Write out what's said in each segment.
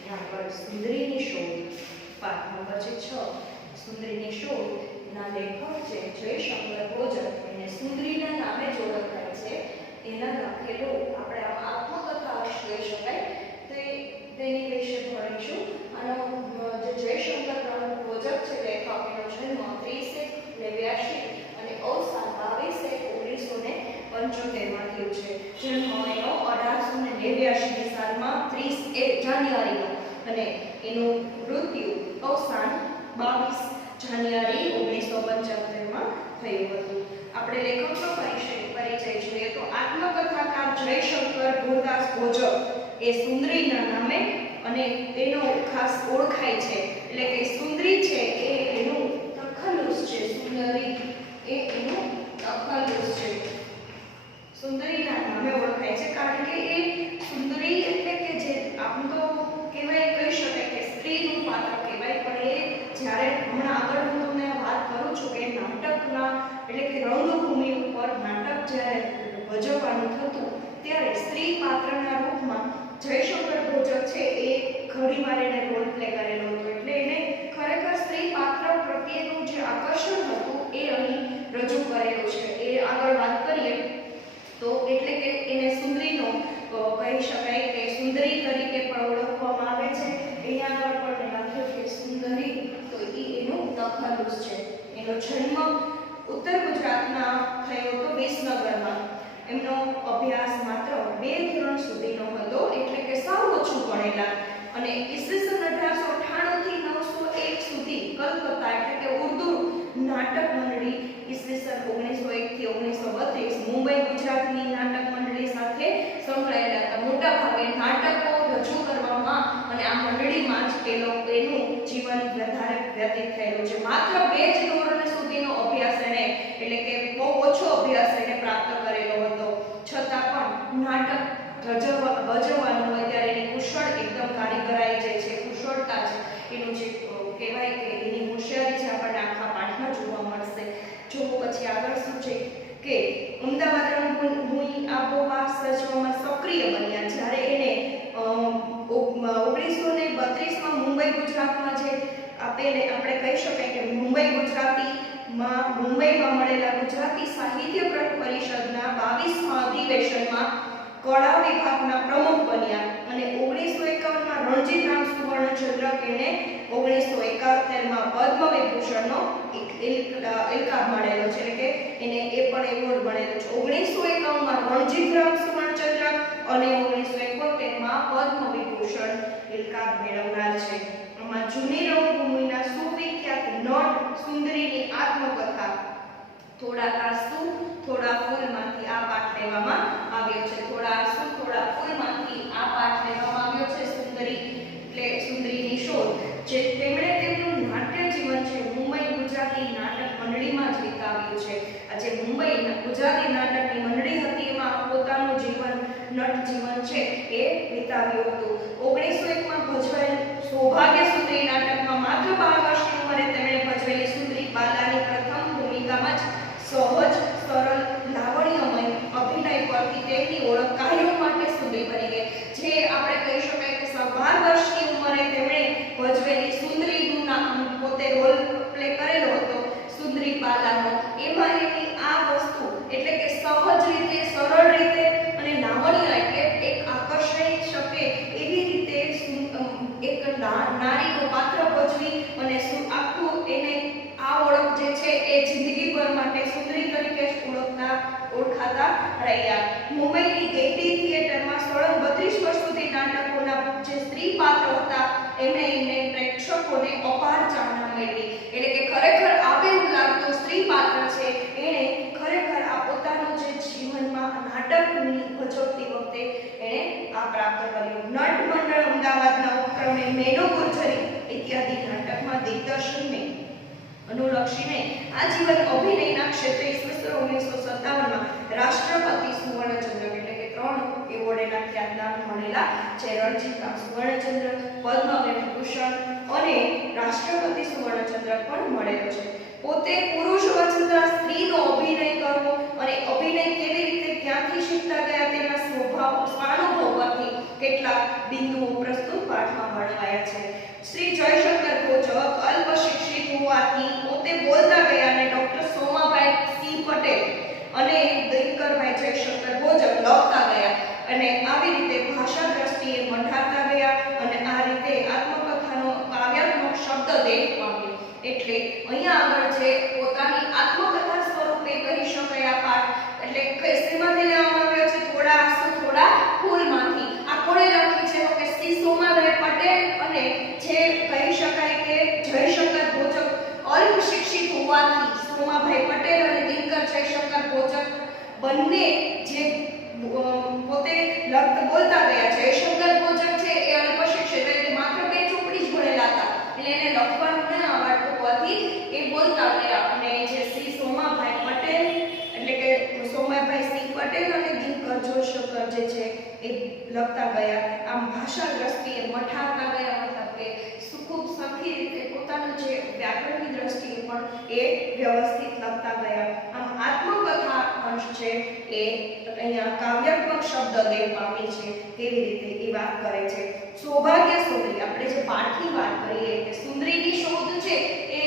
यहाँ पर सुंदरीनी शोध पाठ नंबर 6 सुंदरीनी शोध ना लेखक છે જયશંકર ભોજક એને સુંદરીના નામે જ ઓળખાય છે એના લખેલો આપણે આત્મકથા કહી શકાય તેની વિશે ભણીશું અને જે જયશંકર ભોજક છે લેખક એનો જન્મ 30/82 અને અવસાન 22/1975 માં થયું છે। જન્મ એનો 1889 સાલમાં 30 જાન્યુઆરીનો અને એનું મૃત્યુ અવસાન 22 જાન્યુઆરી 1975 માં થયું હતું। આપણે લેખકનો પરિચય જોઈએ તો આત્મકથાકાર જયશંકર ભોદાસ ભોજક એ સુંદરીના નામે અને તેનો ખાસ ઓળખાય છે એટલે કે સુંદરી છે એ એનું તખલ્લુસ છે સુંદરી એ એનું તખલ્લુસ છે સુંદરીના નામે ઓળખાય છે કારણ કે એ સુંદરી એટલે કે જે આમ તો કહેવાય કહી શકાય કે સ્ત્રીનું પાત્ર કહેવાય પણ એ જ્યારે હમણાં આગળ હું તમને વાત કરું છું કે નાટકના એટલે કે રંગભૂમિ ઉપર નાટક જ્યારે ભજવવાનું થતું ત્યારે સ્ત્રી પાત્રના રૂપમાં જયશંકર ભોજક છે એ ઘણીવાર એને રોલ પ્લે કરેલો હતો એટલે એને ખરેખર સ્ત્રી પાત્ર પ્રત્યેનું જે આકર્ષણ હતું એ અહીં રજૂ કરેલું છે। એ આગળ વાત કરીએ તો એટલે કે એને સુંદરીનો કહી શકાય કે સુંદરી તરીકે પણ ઓળખવામાં આવે છે। અહીંયા આગળ પણ લખ્યું કે સુંદરી તો એ એનું તખલ્લુસ છે। એનો જન્મ ઉત્તર ગુજરાતના થયો હતો વિસનગરમાં। એમનો અભ્યાસ માત્ર 2 ધોરણ સુધીનો હતો એટલે કે સાવ ઓછું ભણેલા અને ઈસવીસન 1898 થી 901 સુધી કલકત્તા એટલે કે ઉર્દુ નાટક મંડળી ઈસવીસન 1901 થી 1932 મુંબઈ ગુજરાતની નાટક મંડળી સાથે સંકળાયેલા હતા। મોટા ભાગે નાટકો રજૂ કરવામાં અને આ મંડળીમાં જ એનું જીવન વધારે વ્યતીત થયેલું છે। માત્ર 2 જ ધોરણ સુધીનો અભ્યાસ એને એટલે કે બહુ ઓછો અભ્યાસ એને પ્રાપ્ત કરેલો હતો છતાં પણ નાટક ભજવવાનું હોય ત્યારે એની કુશળ એકદમ કારીગરાઈ જે છે કુશળતા છે એનું જે કહેવાય કે એની હોશિયારી છે આપણને આખા પાઠમાં જોવા મળશે। જો પછી આગળ શું છે કે અમદાવાદ રંગભૂમિ આબોહવા સર્જવામાં સક્રિય બન્યા જ્યારે એને 1932માં મુંબઈ ગુજરાતમાં જે આપણે કહી શકાય કે મુંબઈ ગુજરાતીમાં મુંબઈમાં મળેલા ગુજરાતી સાહિત્ય પરિષદના 22મા અધિવેશનમાં કળા વિભાગના પ્રમુખ બન્યા અને 1951માં રણજીતરામ સુવર્ણચંદ્રક એને 1971માં પદ્મ વિભૂષણનો ઇલકાબ મળેલો છે એટલે કે એને એ પણ એવોર્ડ મળેલો છે। 1951માં રણજીતરામ સુવર્ણચંદ્રક અને 1971માં પદ્મ વિભૂષણ ઇલકાબ મેળવનાર છે। આમાં જૂની રંગભૂમિના સુવિખ્યાત નટ સુંદરીની આત્મકથા થોડા આંસુ થોડા ફૂલમાંથી આ પાઠ લેવામાં આવ્યો છે। થોડા આંસુ થોડા ફૂલમાંથી આ પાઠ લેવામાં આવ્યો છે સુંદરીની શોધ જે તેમણે તેમનું નાટ્ય જીવન છે મુંબઈ ગુજરાતી નાટક મંડળીમાં જ વિતાવ્યું છે। આ જે મુંબઈ ગુજરાતી નાટકની મંડળી હતી એમાં પોતાનું જીવન નટ જીવન છે એ વિતાવ્યું હતું। 1901માં ભજવાયેલ સૌભાગ્ય સુંદરી નાટકમાં માત્ર 12 વર્ષની ઉંમરે તેમણે ભજવેલી સુંદરી બાલાની પ્રથમ ભૂમિકામાં જ સહજ સરળ લાવણ્યમય અભિનય પરથી તેમની ઓળખ કાયમ માટે સુંદરી બની ગઈ। જે આપણે કહી શકાય કે 12 વર્ષની ઉંમરે તેમણે ભજવેલી સુંદરીનું નામ પોતે રોલ પ્લે કરેલો હતો સુંદરી બાલાનો એમાં એની આ વસ્તુ એટલે કે સહજ રીતે સરળ રીતે અને લાવણ્ય એટલે એક આકર્ષી શકે એવી રીતે એક નારીનું પાત્ર ભજવી અને આખું એને આ ઓળખ જે છે એ જિંદગીભર માટે સુંદરી તરીકે જ ઓળખાતા રહ્યા। મુંબઈની ગેટી થિયેટરમાં સળંગ 32 વર્ષ સુધી નાટકોના જે સ્ત્રી પાત્ર હતા એને પ્રેક્ષકોને અપાર ચાહના મેળવી એટલે કે ખરેખર આબેહૂબ લાગતું સ્ત્રી પાત્ર છે એને ખરેખર આ પોતાનું જે જીવનમાં નાટકની ભજવતી વખતે એને આ પ્રાપ્ત કર્યું। નટ મંડળ અમદાવાદના ઉપક્રમે મેનો ગુર્જરી ઇત્યાદિ નાટકમાં દિગ્દર્શનને અનુલક્ષીને આજીવન અભિનયના ક્ષેત્રે ઈસવીસન 1957માં રાષ્ટ્રપતિ સુવર્ણચંદ્રક એટલે કે 3 એવોર્ડ એના ખ્યાતનામ મળેલા છે। રણજીતરામ સુવર્ણચંદ્રક પદ્મ વિભૂષણ અને રાષ્ટ્રપતિ સુવર્ણચંદ્રક પણ મળેલો છે। પોતે પુરુષ વચનતા સ્ત્રીનો અભિનય કરવો અને અભિનય કેવી રીતે ક્યાંથી શીખતા ગયા તેના સ્વભાવ સ્વાનુભવ પરથી કેટલાક બિંદુઓ પ્રસ્તુત પાઠમાં વર્ણવાયા છે. શ્રી જયશંકર ભોજક અલ્પ શિક્ષિત હોવાથી પોતે બોલતા ગયા અને ડોક્ટર સોમાભાઈ સી પટેલ અને દિનકરભાઈ જયશંકર ભોજક લખતા ગયા અને આવી રીતે ભાષા દ્રષ્ટિએ મંડાતા ગયા અને આ રીતે આત્મકથાનો કાવ્યાત્મક શબ્દ દેહ પામ્યો. એટલે અહીંયા આગળ જે પોતાની આત્મકથા સ્વરૂપે કહી શકાય આ પાઠ એટલે શેમાંથી લેવામાં આવ્યો છે? થોડા આંસુ થોડા ફૂલમાંથી. આ કોણે લખ્યું છે? તો કે શ્રી સોમાભાઈ પટેલ અને જે કહી શકાય કે જયશંકર ભોજક અલ્પ શિક્ષિત હોવાથી સોમાભાઈ પટેલ અને દિનકર જયશંકર ભોજક બંને જે પોતે બોલતા ગયા. જયશંકર ભોજક છે એ અલ્પ શિક્ષિત એટલે માત્ર બે ચોપડી જ ભણેલા હતા એટલે એને લખવાનું ન આવડતું હોવાથી એ બોલતા ગયા અને જે શ્રી સોમાભાઈ પટેલ એટલે કે સોમાભાઈ સિંહ પટેલ અને દિનકર જયશંકર જે છે એ લખતા ગયા. આમ ભાષા દ્રષ્ટિએ મઠાવતા ગયા મતલબ કે ખૂબ સરખી રીતે પોતાનું જે વ્યાકરણની દ્રષ્ટિએ પણ એ વ્યવસ્થિત લખતા ગયા. આમ આત્મકથા અંશ છે એ અહીંયા કાવ્યાત્મક શબ્દ દેહ પામી છે કેવી રીતે એ વાત કરે છે. સૌભાગ્ય સુંદરી આપણે જે પાઠની વાત કરીએ કે સુંદરીની શોધ છે એ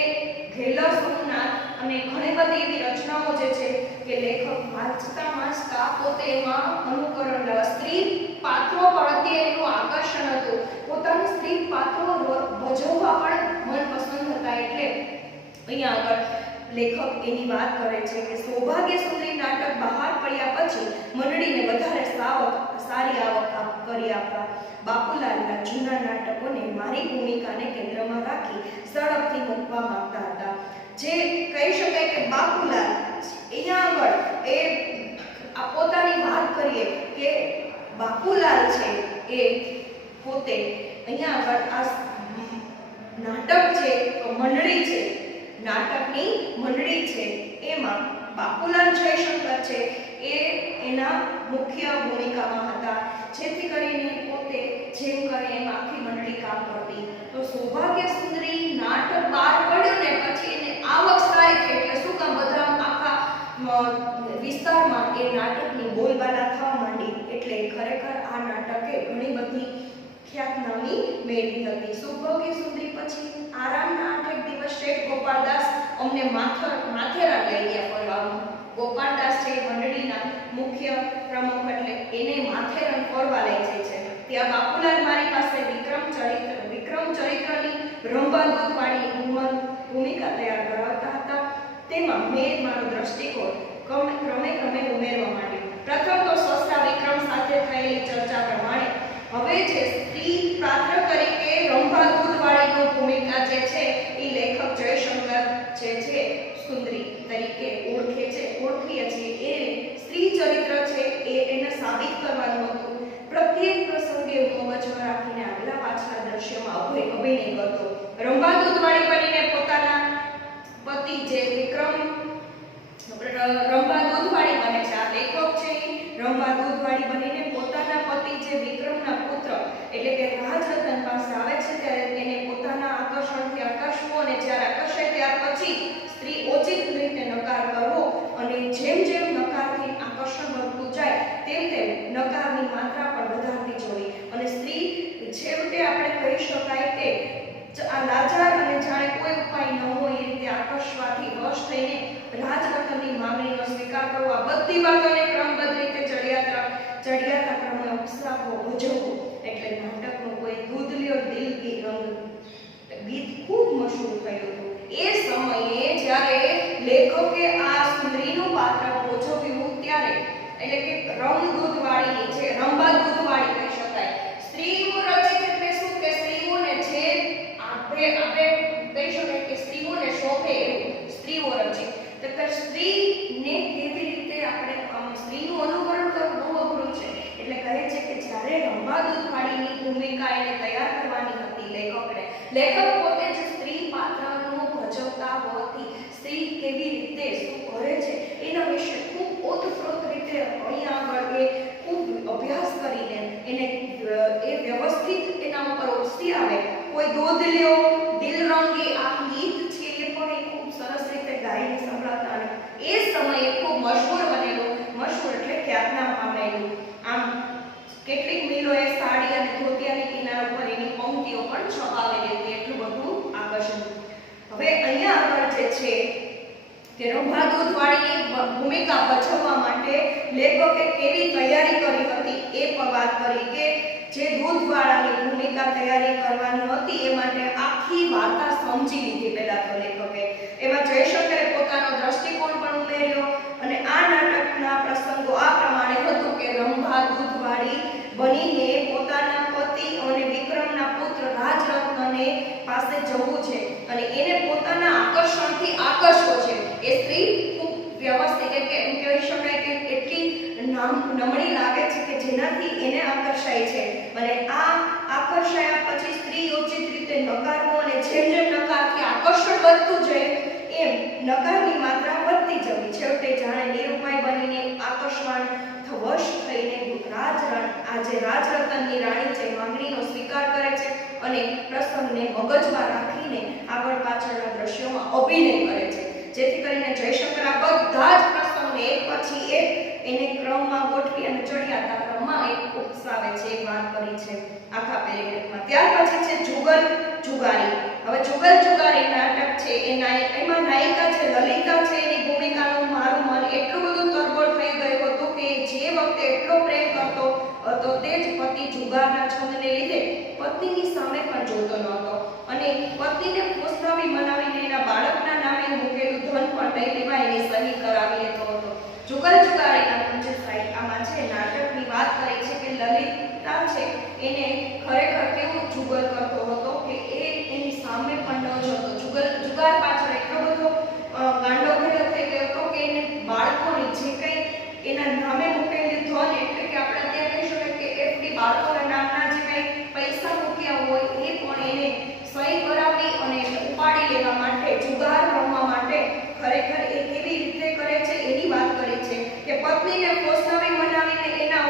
ઘેલા સોમનાથ અને ઘણી બધી એવી રચનાઓ જે છે કે લેખક વાંચતા પોતે એમાં અનુકરણ સ્ત્રી પાત્રો પ્રત્યે એનું આકર્ષણ હતું. પોતાના સ્ત્રી પાત્રો ભજવવા પણ મનપસંદ હતા એટલે અહીંયા આગળ લેખક એની વાત કરે છે કે સૌભાગ્ય સુંદરી નાટક બહાર પડ્યા પછી મંડળીને વધારે સારી આવક કરી આપવા બાપુલાલના જૂના નાટકોને મારી ભૂમિકાને કેન્દ્રમાં રાખી ઝડપથી મૂકવા માંગતા હતા. જે કહી શકાય કે બાપુલાલ અહીંયા આગળ એ પોતાની વાત કરીએ કે બાપુલાલ છે એ પોતે અહીંયા આગળ આ નાટક છે મંડળી છે નાટકની મંડળી છે એમાં બાપુલાલ જયશંકર છે એ એના મુખ્ય ભૂમિકામાં હતા. જેથી કરીને પોતે જેમ કરે એમ આખી મંડળી કામ કરતી. તો સૌભાગ્ય સુંદરી નાટક બહાર પડ્યું ને પછી એને આવક સારી થઈ એટલે શું કામ બધા આખા વિસ્તારમાં એ નાટકની બોલબાલા થવા માંડી. એટલે ખરેખર આ નાટકે ઘણી બધી ખ્યાતનામી મેળવી હતી. સૌભાગ્ય સુંદરી પછી આરામના 8 દિવસ શેઠ ગોપાલદાસ અમને માથેરા લઈ ગયા ફરવામાં. ગોપાલદાસ છે મંડળીના મુખ્ય પ્રમુખ એટલે એને માથેરાન ફરવા લઈ જાય છે. ત્યાં બાપુલાલ મારી પાસે વિક્રમ ચરિત્રની રંભાદૂતવાળી ભૂમિકા તૈયાર કરાવતા હતા. તેમાં મેં મારો દ્રષ્ટિકોણ ક્રમે ઉમેરવા માંડ્યો. પ્રથમ તો સસ્તા વિક્રમ સાથે થયેલી ચર્ચા પ્રમાણે હવે જે સ્ત્રી પાત્ર તરીકે રંભાદૂતવાળીની ભૂમિકા જે છે એ લેખક જયશંકર જે છે સુંદરી તરીકે ઓળખીએ છીએ એ સ્ત્રી ચરિત્ર છે એને સાબિત કરવાનું હતું. પ્રત્યેક પ્રસંગે મગજમાં રાખીને આગલા પાછલા દ્રશ્યમાં અભિનય કરતો. રંભાદૂતવાળી બનીને પોતાના પતિ જે વિક્રમ રંભાદૂતવાળી બને છે. આ લેખક છે રંભાદૂતવાળી બનીને પોતાના પતિ જે વિક્રમના પુત્ર એટલે કે રાજરતન પાસે આવે છે ત્યારે એને પોતાના આકર્ષણથી આકર્ષવો અને જ્યારે આકર્ષે ત્યાર પછી સ્ત્રી ઓચિત રીતે નકાર કરવો અને જેમ જેમ નકારથી આકર્ષણ વધતું જાય તેમ તેમ નકારની માત્રા પણ વધારતી જવી અને સ્ત્રી છેવટે આપણે કહી શકાય કે આ લાચાર અને જાણે કોઈ ઉપાય ન હોય એ રીતે આકર્ષવાથી વશ થઈને રાજરતનની માંગણીનો સ્વીકાર કરવો. આ બધી વાતોને ક્રમબદ્ધ રીતે ચડિયાતા ક્રમે ઉપસાવો ભજવવું એટલે નાટકનું કોઈ દૂધ લ્યો દિલ કી રંગ ગીત ખૂબ મશહૂર થયું હતું. એ સમયે જ્યારે લેખકે આ સુંદરીનું પાત્ર ભજવ્યું ત્યારે એટલે કે રંગદૂધવાળી છે રંભાદૂતવાળી કહી શકાય. સ્ત્રીઓ રચિત એટલે શું કે સ્ત્રીઓને જે આપણે કહી શકાય કે સ્ત્રીઓને શોભે એવું સ્ત્રીઓ રચિત. તો સ્ત્રીને કેવી રીતે આપણે સ્ત્રીનું અનુકરણ કરવું બહુ અઘરું છે. એટલે કહે છે કે જ્યારે રંભાદૂતવાળીની ભૂમિકા એને તૈયાર કરવાની હતી લેખક પોતે જ સ્ત્રી પાત્રનું ભજવતા હોવાથી સ્ત્રી કેવી રીતે શું કરે છે એના વિશે ખૂબ ઓતપ્રોત રીતે અહીંયા આગળ એ ખૂબ અભ્યાસ કરીને એને એ વ્યવસ્થિત એના ઉપર ઉપસી આવે. કોઈ દૂધ લ્યો દિલ રંગે આ ગીત છે એ પણ એ ખૂબ સરસ રીતે ગાઈને સંભળાવતા અને એ સમયે ખૂબ મશહૂર બનેલું. મશહૂર એટલે ખ્યાતનામ પામેલું. આમ કેટલીક મિલોએ સાડી પંક્તિઓ પણ છપાવેલી હતી, એટલું બધું આકર્ષણ. હવે અહીંયા આગળ જે છે કે રંભા દૂધવાળીની ભૂમિકા ભજવવા માટે લેખકે કેવી તૈયારી કરી હતી એ પણ વાત કરી કે જે દૂધવાળાની ભૂમિકા તૈયારી કરવાની હતી એ માટે આખી વાર્તા સમજી લીધી પહેલા તો લેખકે. એમાં જયશંકરે પોતાનો દ્રષ્ટિકોણ પણ ઉમેર્યો અને આ નાટકના પ્રસંગો આ પ્રમાણે હતો કે રંભા દૂધવાળી બનીને પોતાના પતિ અને વિક્રમના પુત્ર રાજરત્નને પાસે જવું છે અને એને પોતાના આકર્ષણથી આકર્ષવો છે. એ સ્ત્રી ખૂબ વ્યવસ્થિત કે એમ કહી શકાય કે એટલી નમણી લાગે છે કે જેનાથી એને આકર્ષાય છે અને આ આકર્ષાયા પછી સ્ત્રી ઉચિત રીતે નકારવું અને જેમ જેમ નકારથી આકર્ષણ વધતું જાય એમ નકારની માત્રા વધતી જવી. છેવટે જાણે નિરૂપાય બનીને આકર્ષણ વશ થઈને રાજરતનની રાણી છે માંગણીનો સ્વીકાર કરે છે અને પ્રસંગને મગજમાં રાખીને આગળ પાછળના દ્રશ્યોમાં અભિનય કરે છે, જેથી કરીને જયશંકર આ બધા જ પ્રસંગને એક પછી એક એને ક્રમમાં ગોઠવી અને ચડિયાતા ક્રમમાં એક ઉપસાવે છે, એક વાત કરી છે આખા પેરેગ્રાફમાં. ત્યાર પછી છે જુગલ જુગારી. હવે જુગલ જુગારી નાટક છે એમાં નાયિકા છે લલિતા છે, એની ભૂમિકાનું મારું મન એટલું બધું તરબોળ થઈ ગયું હતું કે જે વખતે એટલો પ્રેમ કરતો હતો તે જ પતિ જુગારના છંદને લીધે પત્નીની સામે પણ જોતો નહોતો અને પત્નીને ફોસલાવી મનાવીને એના બાળકના નામે મૂકેલું ધન પણ લઈ લેવા એની સહી કરાવી લેતો હતો. જુગલ જુગારીના જે સાઈડ આમાં છે નાટકની વાત કરી છે કે લલિતા છે એને ખરેખર કેવું જુગલ કરતો હતો કે એ એની સામે પણ ન જોતો. જુગાર પાછળ એટલો બધો ગાંડો ભેગો થઈ ગયો હતો કે એને બાળકોની જે કંઈ એના નામે મૂકેલી ધન એટલે કે આપણે અત્યારે કહી શકાય કે એફડી બાળકોના નામના જે કંઈ પૈસા મૂક્યા હોય એ પણ એને સહી કરાવી અને ઉપાડી લેવા માટે જુગાર રમવા માટે ખરેખર એ કેવી રીતે કરે છે એની વાત કરી છે કે પત્નીને ફોસલાવી મનાવીને એના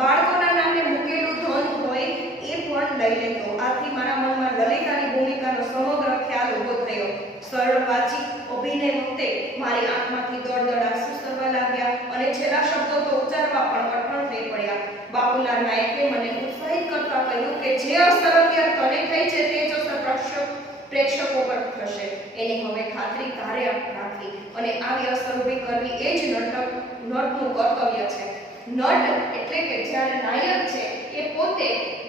બાળકોના નામે મૂકેલું ધન હોય એ પણ લઈ લેતો. આથી મારા મનમાં લલિતાની ભૂમિકાનો સમગ્ર ખ્યાલ ઊભો થયો. સરળ વાચી અભિનય વખતે મારી આંખમાંથી દોડ આંસુ સરવા લાગ્યા અને છેલ્લા શબ્દો તો ઉચ્ચારવા પણ કઠણ થઈ પડ્યા. બાબુલાલ નાયકે મને ઉત્સાહિત કરતા કહ્યું કે જે અસર અત્યારે તને થઈ છે તે જ અસર પ્રેક્ષકો પર થશે. એની હવે ખાતરી તારે રાખવી અને આવી અસર ઊભી કરવી એ જ નટનું કર્તવ્ય છે. નટ એટલે કે જ્યારે નાયક છે એ પોતે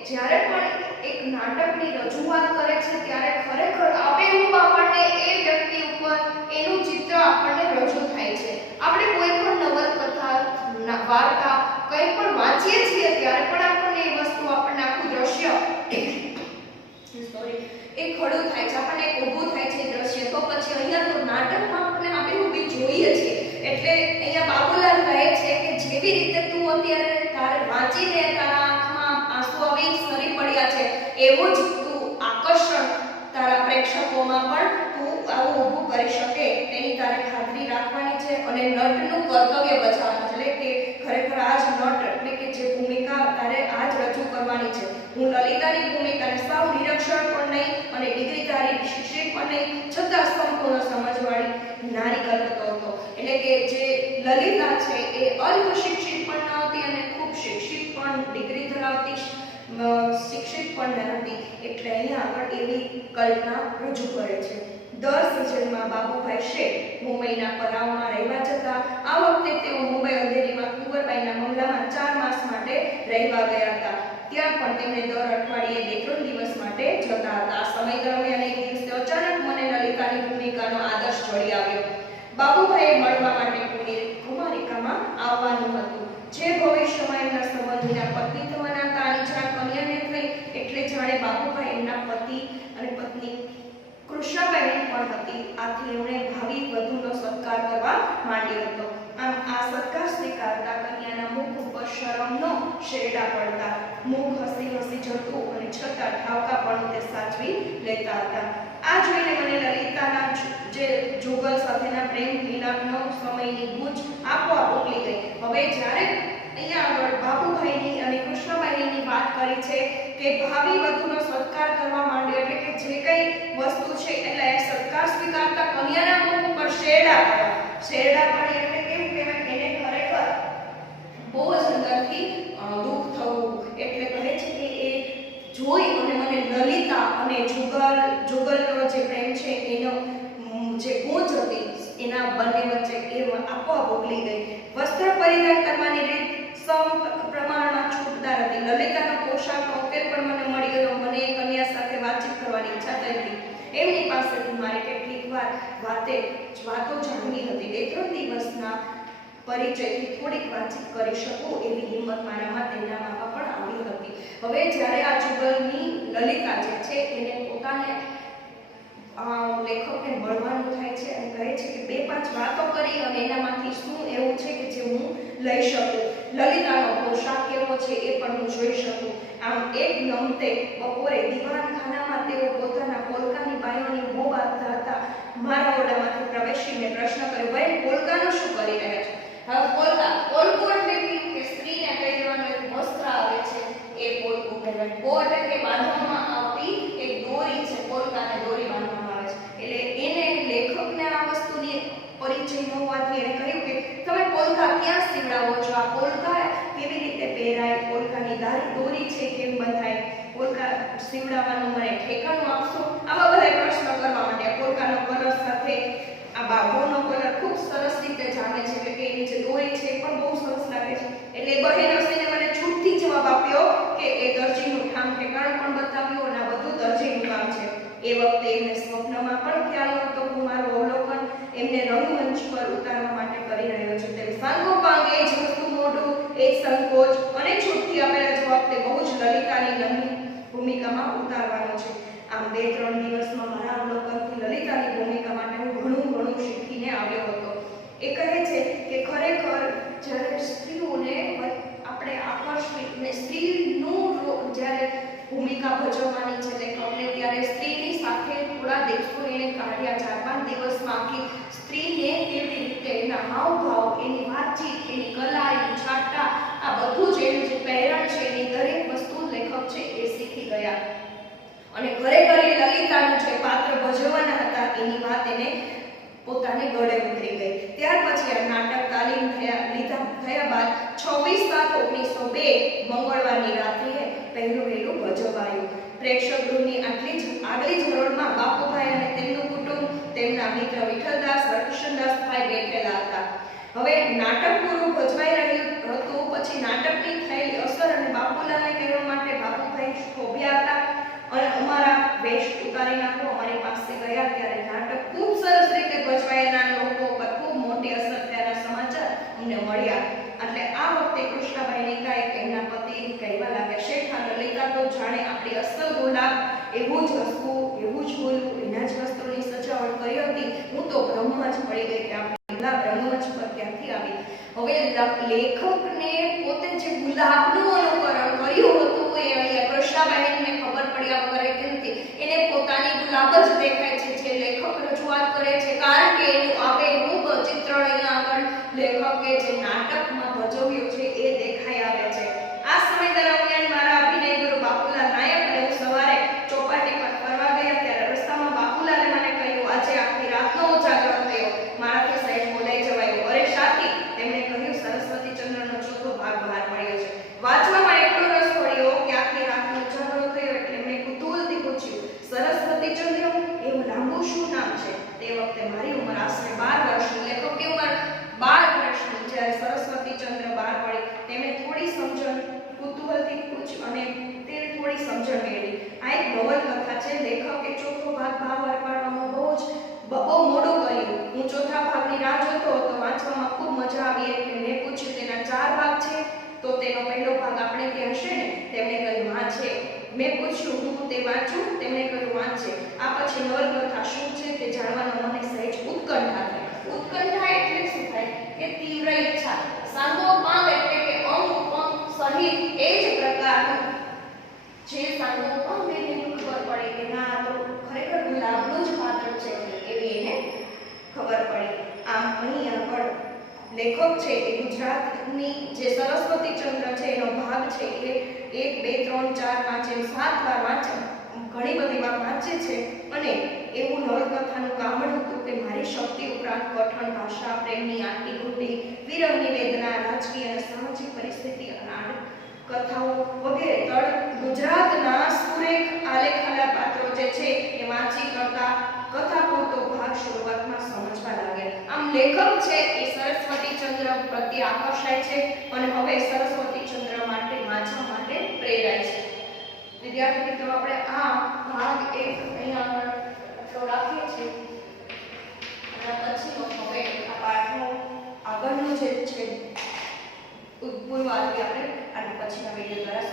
જ્યારે પણ એક નાટકની રજૂઆત કરે છે ત્યારે ખરેખર આબેહૂબ આપણને એ વ્યક્તિ ઉપર એનું ચિત્ર આપણને રજૂ થાય છે. આપણે કોઈ પણ નવલકથા વાર્તા કંઈ પણ વાંચીએ છીએ ત્યારે પણ આપણને એ વસ્તુ આપણને આખું દ્રશ્ય એ ખડું થાય છે, આપણને એક ઊભું થાય છે દ્રશ્ય. તો પછી અહીંયા તો નાટકમાં આપણે આબેહૂબી જોઈએ છે. એટલે અહીંયા બાબુલાલ કહે છે કે જેવી રીતે તું અત્યારે તારે વાંચીને તારા આંખમાં આંસુ આવી સરી પડ્યા છે એવું જ તું આકર્ષણ તારા પ્રેક્ષકોમાં પણ તું આવું ઊભું કરી શકે તેની તારે ખાતરી રાખવાની છે અને નટનું કર્તવ્ય બજાવવાનું છે. એટલે કે ખરેખર આ જ નટ એટલે કે જે ભૂમિકા તારે આ જ રજૂ કરવાની છે. હું લલિતાની ભૂમિકાને સાવ નિરક્ષર પણ નહીં અને ડિગ્રીધારી શિક્ષિત પણ નહીં છતાં સંપૂર્ણ સમજવાળી નારી કરતો હતો. એટલે કે જે લલિતા છે એ અલ્પ શિક્ષિત પણ ન હતી અને ખૂબ શિક્ષિત પણ ડિગ્રી ધરાવતી શિક્ષિત પણ ન હતી. એટલે અહીંયા આગળ એવી કલ્પના રજૂ કરે છે. દર સિઝનમાં બાબુભાઈ શેઠ મુંબઈના પરાવમાં રહેવા જતા આ વખતે તેઓ મુંબઈ અંધેરીમાં કુંવરબાઈના બંગલામાં 4 માસ માટે રહેવા ગયા હતા. ત્યાં પણ તેમણે દર અઠવાડિયે 2-3 દિવસ માટે જતા હતા. આ સમય દરમિયાન એક દિવસે અચાનક મને લલિતાની ભૂમિકાનો આદર્શ જડી આવ્યો. બાબુભાઈએ મળવા માટે કુમારિકામાં આવવાનું હતું. જે ભવિષ્યમાં એમના સંબંધીના પત્ની થવાના હતા આની જાણ કન્યાને થઈ એટલે જાણે બાબુભાઈ એમના પતિ અને પત્ની કૃષ્ણાબેન પણ હતી. આથી એમણે ભાવિ વધુનો સત્કાર કરવા માંડ્યો હતો. આમ આ સત્કાર સ્વીકારતા કન્યાના મુખ ઉપર શરમનો શેરડા પડતા. મુખ હસી જતું અને છતાં ઠાવકાપણું તે સાચવી લેતા હતા. આ જોઈને મને લલિતાના જે જુગલ સાથેના પ્રેમ વિલાપનો સમયની ગૂંચ આપોઆપ ઉકળી ગઈ. હવે જ્યારે અહીંયા આગળ બાબુભાઈની અને કૃષ્ણબાઈની વાત કરી છે કે ભાવિ વધુનો સત્કાર કરવા માંડ્યો એટલે કે જે કંઈ વસ્તુ છે એટલે એ સત્કાર સ્વીકારતા કન્યાના મુખ ઉપર શેરડા પડ્યા એટલે કેમ કહેવાય એને ખરેખર બહુ જ અંદરથી દુઃખ થવું. એટલે કહે છે કે એ જોઈ અને મને લલિતા અને જુગલનો જે પ્રેમ છે એનો જે ગૂંચ હતી એના બંને વચ્ચે એ આપોઆપ ઓગળી ગઈ. વસ્ત્ર પરિધાન કરવાની રીત સમ પ્રમાણમાં છૂટદાર હતી. લલિતાનો પોશાકનો ઉકેલ પણ મને મળી ગયો. મને એ કન્યા સાથે વાતચીત કરવાની ઈચ્છા થઈ હતી. એમની પાસેથી મારે કેટલીક વાર વાતો જાણવી હતી. 2-3 દિવસના પરિચયથી થોડીક વાતચીત કરી શકું એવી હિંમત મારામાં તેનામાં પણ આવી હતી. હવે જ્યારે આ જુગલની લલિતા જે છે એને પોતાને લેખકને મળવાનું થાય છે અને કહે છે કે 2-5 વાતો કરી અને એનામાંથી શું એવું છે કે જે હું લઈ શકું, લલિતાનો પોશાક કેવો છે એ પણ હું જોઈ શકું. આમ એક નમતે બપોરે દીવાનખાનામાં તેઓ પોતાના પોલકાની બાયોની બહુ બાંધતા હતા. મારા ઓરડામાંથી પ્રવેશી મેં પ્રશ્ન કર્યો, ભાઈ પોલકાનું શું કરી રહ્યા છો? હવે પોલકું એટલે કે સ્ત્રીને પહેરવાનું એક વસ્ત્ર આવે છે એ પોલકું કહેવાય. પો એટલે કે બાંધવામાં આવતી એક દોરી છે, પોલકાને દોરી બાંધવામાં આવે છે. એટલે એને લેખકને આ વસ્તુની પરિચય ન હોવાથી એને કહ્યું કે તમે પોલકા ક્યાં સીવડાવો છો? આ પોલકા કેવી રીતે પહેરાય? પોલકાની દોરી છે કેમ બંધાય? પોલકા સીવડાવવાનું મને ઠેકાણું આપશો? આવા બધા પ્રશ્નો કરવા માંડ્યા. પોલકાનો કલર સાથે આ બાબોનો કલર ખૂબ સરસ રીતે જામે છે કે એની જે દોરી છે એ પણ બહુ સરસ લાગે છે. એટલે બહેન હસીને મને છૂટથી જવાબ આપ્યો કે એ દરજીનું ઠામ ઠેકાણું પણ બતાવ્યું અને આ બધું દરજીનું કામ છે. એ વખતે એમને સ્વપ્નમાં પણ ખ્યાલ નહોતો હું મારું અવલોકન એમને રંગમંચ પર ઉતારવા માટે કરી રહ્યો છું. તેમ સાંગોપાંગ એ જ વસ્તુ, મોઢું એ જ સંકોચ અને છૂટથી આપેલા જવાબ તે બહુ જ લલિતાની નાની ભૂમિકામાં ઉતારવાનો છે. આમ 2-3 દિવસમાં મારા અવલોકનથી લલિતાની ભૂમિકા માટે હું ઘણું શીખીને આવ્યો હતો. એ કહે છે કે ખરેખર જ્યારે સ્ત્રીઓને આપણે આકર્ષિત ને સ્ત્રીનું જ્યારે ભૂમિકા ભજવવાની છે લેખકને, ત્યારે સ્ત્રીની સાથે થોડા દિવસો એને કાઢ્યા. 4-5 દિવસમાં આખી સ્ત્રીને કેવી રીતે એના હાવભાવ, એની વાતચીત, એની કલા, એની છાટા, આ બધું જ એનું જે પહેરણ છે એની દરેક વસ્તુ લેખક છે એ શીખી ગયા. અને ખરેખર એ લલિતાનું જે પાત્ર ભજવવાના હતા એની વાત એને પોતાને ગળે ઉતરી ગઈ. ત્યાર પછી આ નાટક તાલીમ થયા બાદ 26/7/1902 મંગળવારની રાત્રે પહેલું ભજવાયું. પ્રેક્ષક ગૃહની આગલી જ હરોળમાં બાપુભાઈ અને તેમનું કુટુંબ, તેમના મિત્ર વિઠ્ઠલદાસ, હરકૃષ્ણદાસભાઈ બેઠેલા હતા. હવે નાટક પૂરું ભજવાઈ રહ્યું હતું. પછી નાટકની થયેલી અસર અને બાપુલાલને કહેવા માટે બાપુભાઈ શોભ્યા હતા અને અમારા વેશ ઉતારી નાખો અમારી પાસે ગયા. ત્યારે નાટક ખૂબ સરસ રીતે ભજવાયેલા, લોકો પર ખૂબ મોટી અસર થયાના સમાચાર અમને મળ્યા. એટલે આ વખતે કૃષ્ણભાઈની કાંઈક એમના પતિ કહેવા લાગ્યા, શેઠા લલિતા તો જાણે આપણી અસલ ગુલાબ, એવું જ હસવું, એવું જ બોલવું, એના જ વસ્ત્રોની સજાવટ કરી હતી. હું તો બ્રહ્મ જ પડી ગઈ કે આપણી ગુલાબ રંગમંચ પર ક્યાંથી આવી. હવે લેખકને પોતે જે ગુલાબનું અનુકરણ કર્યું હતું એ અહીંયા કૃષ્ણભાઈને ખબર પડ્યા વગર કેમ નથી. એને પોતાની ગુલાબ જ દેખાય છે જે લેખક રજૂઆત કરે છે, કારણ કે એનું આબેહૂબ ચિત્રણ અહીંયા આગળ લેખકે જે નાટકમાં ભજવ્યું છે એ દેખાઈ આવે છે. આ સમય દરમિયાન મારા અભિનય ગુરુ બાપુલાલ નાયક અને હું સવારે ચોપાટી પર ફરવા ગયા. ત્યારે રસ્તામાં બાપુલાલે મને કહ્યું, આજે આખી રાતનો ઉજાગરો થયો, મારાથી સાહેબ બોલાઈ જવાયું. અરે સાથી, તેમણે કહ્યું, સરસ્વતી ચંદ્રનો 4થો ભાગ બહાર પડ્યો છે. વાંચવામાં એટલો રસ પડ્યો કે આખી રાતનો ઉજાગરો થયો એટલે મેં કુતૂહલથી પૂછ્યું, સરસ્વતી ચંદ્ર એવું લાંબુ શું નામ છે? તે વખતે મારી ઉંમર આશરે 12 વર્ષની. લેખકની ઉંમર 12 વર્ષની. જ્યારે સરસ્વતી ચંદ્ર બહાર પડી તેમણે થોડી સમજણ કુતૂહલથી પૂછ્યું અને તેને થોડી સમજણ મેળવી. આ એક નવલકથા છે. લેખકે 4થો ભાગ બહાર પાડવામાં બહુ મોડું કર્યું. હું 4થા ભાગની રાહ જોતો હતો. વાંચવામાં ખૂબ મજા આવી એટલે મેં પૂછ્યું, તેના 4 ભાગ છે તો તેનો પહેલો ભાગ આપણે ત્યાં હશે ને? તેમણે કહ્યું, હા છે. મેં પૂછ્યું, હું તે વાંચું? તેમણે કહ્યું, વાંચે. આ પછી નવલકથા શું છે તે જાણવાનો મને સહેજ ઉત્કંઠા થઈ. ઉત્કંઠા એટલે શું થાય કે તીવ્ર ઈચ્છા. સાંગોપાંગ એટલે કે અંગ સહિત એ જ પ્રકારનું જે સાંગોપાંગ એને ખબર પડી કે ના તો ખરેખર ગુલાબનું જ પાત્ર છે એવી એને ખબર પડી. આમ અહીં આગળ લેખક છે એ ગુજરાતની જે સરસ્વતી ચંદ્ર છે એનો ભાગ છે એ 1, 2, 3, 4, 5 એમ 7 વાર વાંચે, ઘણી બધી વાર વાંચે છે. અને એવું નવલકથાનું કામણ હતું કે મારી શક્તિ ઉપરાંત કઠણ ભાષા, પ્રેમની આંટીઘૂંટી, વિરહની વેદના, રાજકીય અને સામાજિક પરિસ્થિતિ, કથાઓ વગેરે ગુજરાતના સુરેખ આલેખ જે છે એ વાંચી કરતા કથા પૂરતો ભાગ શરૂઆતમાં સમજવા લાગ્યા. આમ લેખક છે એ સરસ્વતીચંદ્ર પ્રત્યે આકર્ષાય છે અને હવે સરસ્વતીચંદ્ર માટે વાંચવા માટે પ્રેરાય છે. વિદ્યાર્થી મિત્રો, આપણે આ ભાગ 1 અહીંયા આગળ રાખીએ છીએ અને પછીનો હવે આ પાઠનો આગળનો જે છે પૂર્વાવર્તી આપણે આના પછીના વિડિયો દ્વારા